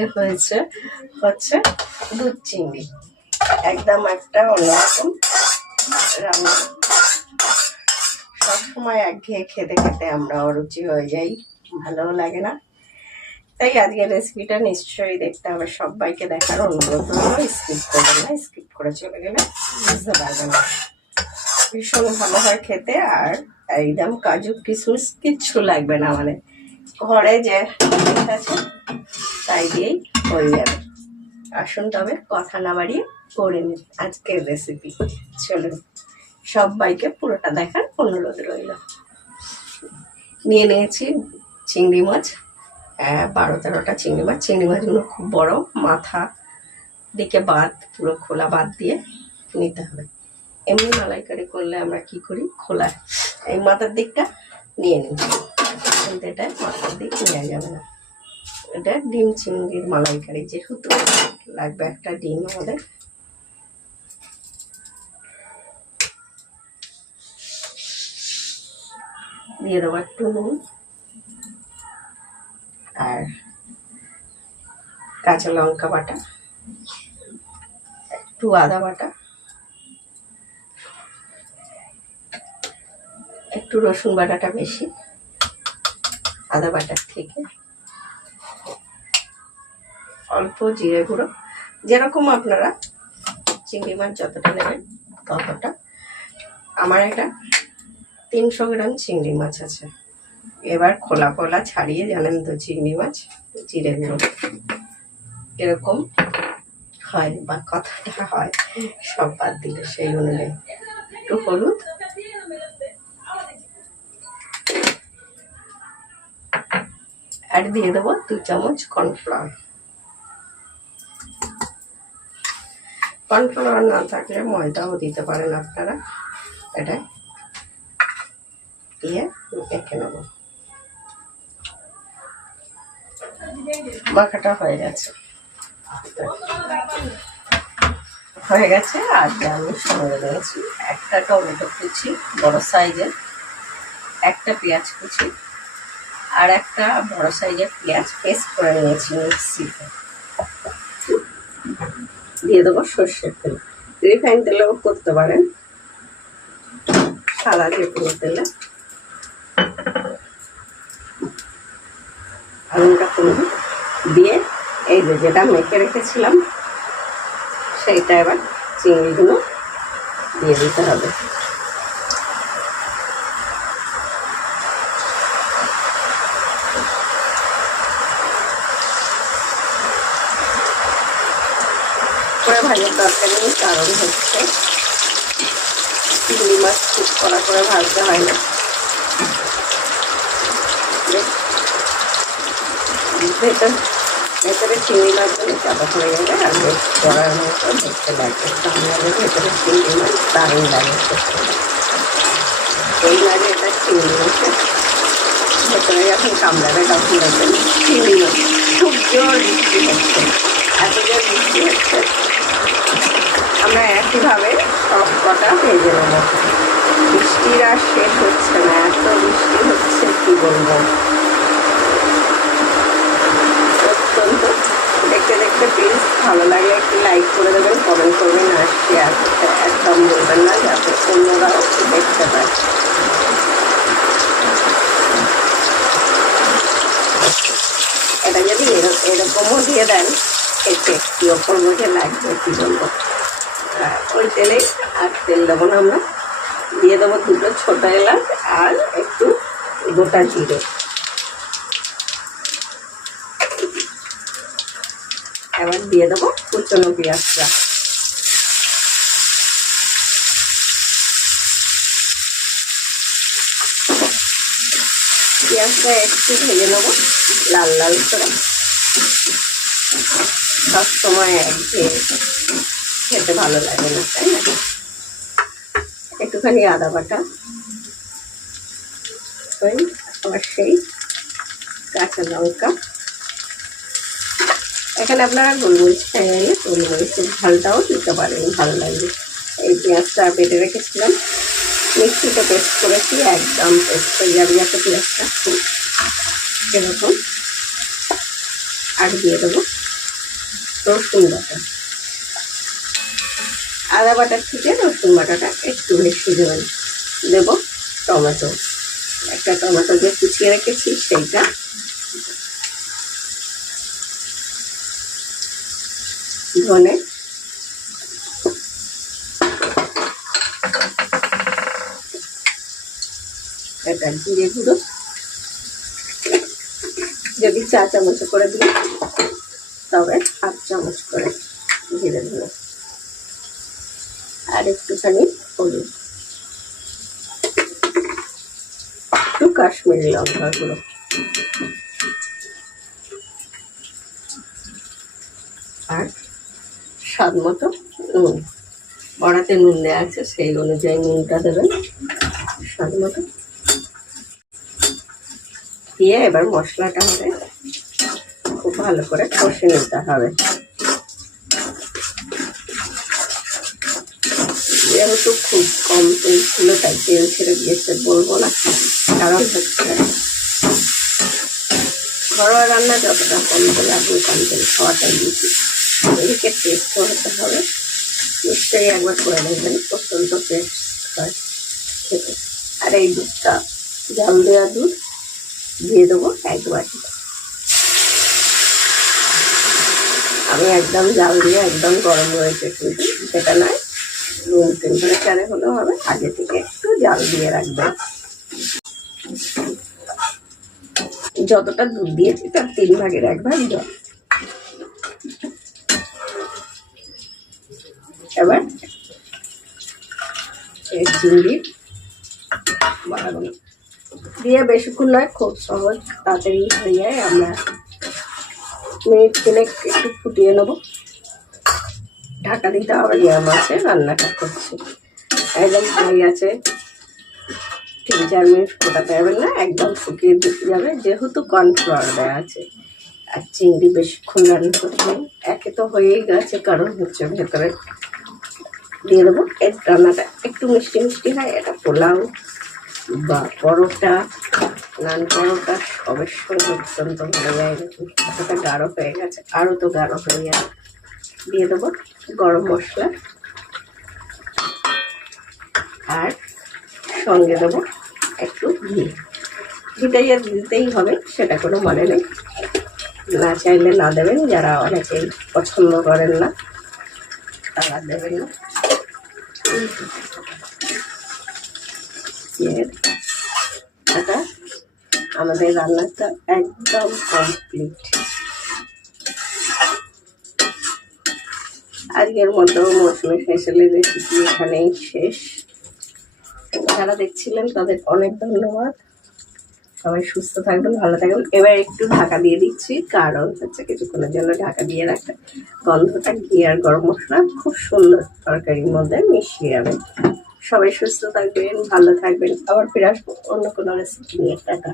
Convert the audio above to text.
এ হয়েছে, হচ্ছে দুধ চিংড়ি একদম একটা অন্যরকম রান্না। সবসময় একঘেয়ে খেতে খেতে আমরা অরুচি হয়ে যাই, ভালোও লাগে না। তাই আজকের রেসিপিটা নিশ্চয়ই দেখতে হবে, সবাইকে দেখার অনুরোধ হলো স্কিপ করবেন না স্কিপ করে চলে গেলে বুঝতে পারবেন না। ভীষণ ভালো হয় খেতে, আর একদম কাজু কিশমিশ কিচ্ছু লাগবে না মানে ঘরে যে আছে তাই দিয়েই হয়ে যাবে। আসুন তবে কথা না বাড়িয়ে করে নিন আজকের রেসিপি চলুন, সবাইকে পুরোটা দেখার অনুরোধ রইল। নিয়ে নিয়েছি চিংড়ি মাছ হ্যাঁ বারো তেরোটা চিংড়ি মাছ। চিংড়ি মাছগুলো খুব বড়, মাথা দিকে বাদ, পুরো খোলা বাদ দিয়ে নিতে হবে। এমনি মালাইকারি করলে আমরা কি করি? খোলা এই মাথার দিকটা নিয়ে নিই। কিন্তু এটা মাথার দিক নেওয়া যাবে না। এটা ডিম চিংড়ির মালাইকারি, যেহেতু লাগবে একটা ডিম আমাদের। দিয়ে দেবো একটু নুন আর কাঁচা লঙ্কা বাটা, একটু আদা বাটা, একটু রসুন বাটাটা বেশি, আদা বাটার থেকে। অল্প জিরে গুঁড়ো। যেরকম আপনারা চিংড়ি মাছ যতটা নেবেন ততটা। আমার এটা তিনশো গ্রাম চিংড়ি মাছ আছে। এবার খোলা খোলা ছাড়িয়ে জানেন তো চিংড়ি মাছ, জিরে গুঁড়ো। এরকম হয় বা কথাটা হয়, সব বাদ দিলে সেই অনুযায়ী। একটু হলুদ। আর দিয়ে দেবো দু চামচ কর্নফ্লাওয়ার কর্নফ্লাওয়ার না থাকলে ময়দাও দিতে পারেন আপনারা। এটা দিয়ে মেখে নেব। মাখাটা হয়ে গেছে। হয়ে গেছে, আর আমি সঙ্গে নিয়েছি একটা টমেটো কুচি, বড় সাইজের, একটা পেঁয়াজ কুচি, আর একটা বড় সাইজের পেঁয়াজ পেস্ট করে নিয়েছি মিক্সিতে। দিয়ে দেবো সর্ষের তেল। রিফাইন তেলেও করতে পারেন। সাদা যে কোনো তেলে। আলুটা করব দিয়ে এই যে যেটা মেখে রেখেছিলাম, সেইটা এবার চিংড়িগুলো দিয়ে দিতে হবে। ভাজার দরকার কারণ হচ্ছে। চিংড়ি মাছ খুব কড়া করে ভাজতে হয় না। ভেতর ভেতরে চিংড়ি মাছগুলো চাপা পড়ে যাবে আর কড়ার মতো দেখতে লাগবে তাহলে ভেতরে চিংড়ি মাছ দারুণ লাগে। এই লাগে এটা চিংড়ি মাছের ভেতরে যখন কামড়াবে তখন দেখবেন চিংড়ি মাছ খুব জোর বৃষ্টি হচ্ছে। এত জোর বৃষ্টি হচ্ছে। আমরা একইভাবে সব কটা ভেজে নেব বৃষ্টির আর শেষ হচ্ছে না, এত বৃষ্টি হচ্ছে কি বলব? অত্যন্ত দেখতে দেখতে প্লিজ ভালো লাগলে একটু লাইক করে দেবেন কমেন্ট করবেন আর শেয়ার করতে একদম বলবেন না, যাতে অন্যরাও দেখতে পায়। এটা যদি এর- এরকমও দিয়ে দেন, এতে কি অপূর্ব যে লাগবে কি বলব? ওই তেলে আর তেল দেবো না আমরা। দিয়ে দেবো দুটো ছোটো এলাচ আর একটু গোটা জিরে। এবার দিয়ে দেবো কুচনো পেঁয়াজটা। পেঁয়াজটা একটু ভেজে নেব, লাল লাল করে। সবসময় একঘেয়ে। খেতে ভালো লাগে না, তাই না? একটুখানি আদা বাটা, ওই আবার সেই কাঁচা লঙ্কা। এখানে আপনারা গোলমরিচ গেলে গোলমরিচের ঝালটাও দিতে পারেন, ভালো লাগবে। এই পেঁয়াজটা বেটে রেখেছিলাম, মিক্সিতে পেস্ট করেছি, একদম পেস্ট হয়ে যাবে যাতে পেঁয়াজটা খুব এরকম। আর দিয়ে দেবো রসুন বাটা। আদা বাটার থেকে রসুন বাটাটা একটু বেশি দেবেন। দেব টমেটো। একটা টমেটো যে কুচিয়ে রেখেছি, সেইটা। ধনে। এটা জিরে গুঁড়ো। যদি চা চামচ করে দিই, তবে হাফ চামচ করে জিরে গুঁড়ো। আর একটুখানি হলুদ। একটু কাশ্মীরি লঙ্কা গুঁড়ো আর স্বাদ মতো নুন। বড়াতে নুন দেওয়া আছে, সেই অনুযায়ী নুনটা দেবেন স্বাদ মতো। দিয়ে এবার মশলাটা হবে, খুব ভালো করে কষে নিতে হবে। যেহেতু খুব কম তেল ছিল তাই তেল ছেড়ে দিয়েছে, বলব না। কারণ হচ্ছে ঘরোয়া রান্না যতটা কম তেল আপনি কম তেল খাওয়াটাই দিয়েছি এদিকে টেস্টও হতে হবে। নিশ্চয়ই একবার করে দেখবেন, অত্যন্ত টেস্ট হয় খেতে। আর এই দুধটা, জাল দেওয়া দুধ দিয়ে দেবো এক বাটি। আমি একদম জাল দিয়ে একদম গরম রয়েছে কিন্তু সেটা নয় রুম টেম্পারেচারে হলেও হবে, আগে থেকে একটু জাল দিয়ে রাখবেন যতটা দুধ দিয়েছি, তার তিন ভাগ জল। এবার চিংড়ি বাড়াগুলো দিয়ে বেশিক্ষণ নয়, খুব সহজ, তাড়াতাড়ি হয়ে যায়, আমরা মিনিট তিনেক একটু ফুটিয়ে নেব। ঢাকা দিতে হবে দেওয়া মাছে রান্নাটা করছি। একদম হয়ে গেছে তিন চার মিনিট ফোটাতে হবে না, একদম শুকিয়ে দিতে যাবে। যেহেতু কর্নফ্লাওয়ার দেওয়া আছে, আর চিংড়ি বেশিক্ষণ রান্না করতে একে তো হয়েই গেছে, কারণ হচ্ছে ভেতরে দিয়ে দেবো। এর রান্নাটা একটু মিষ্টি মিষ্টি হয়, এটা পোলাও বা পরোটা, নান পরোটা সঙ্গে অত্যন্ত ভালো যায় এতটা গাঢ় হয়ে গেছে, আরও তো গাঢ় হয়ে যাবে দিয়ে দেবো। গরম মশলা। আর সঙ্গে দেবো একটু ঘি। ঘিটা যে দিতেই হবে, সেটা কোনো মানে নেই। না চাইলে না দেবেন, যারা অনেকেই পছন্দ করেন না, তারা দেবেন না। এটা আমাদের রান্নাটা একদম কমপ্লিট আজকের মতো মৌসুমি স্পেশালি রেসিপি এখানেই শেষ। যারা দেখছিলেন তাদের অনেক ধন্যবাদ। সবাই সুস্থ থাকবেন, ভালো থাকবেন। এবার একটু ঢাকা দিয়ে দিচ্ছি, কারণ হচ্ছে কিছুক্ষণের জন্য ঢাকা দিয়ে রাখতে গন্ধটা, ঘি আর গরম মশলা খুব সুন্দর তরকারির মধ্যে মিশিয়ে যাবে। সবাই সুস্থ থাকবেন, ভালো থাকবেন। আবার ফিরে আসব অন্য কোনো রেসিপি নিয়ে। টাকা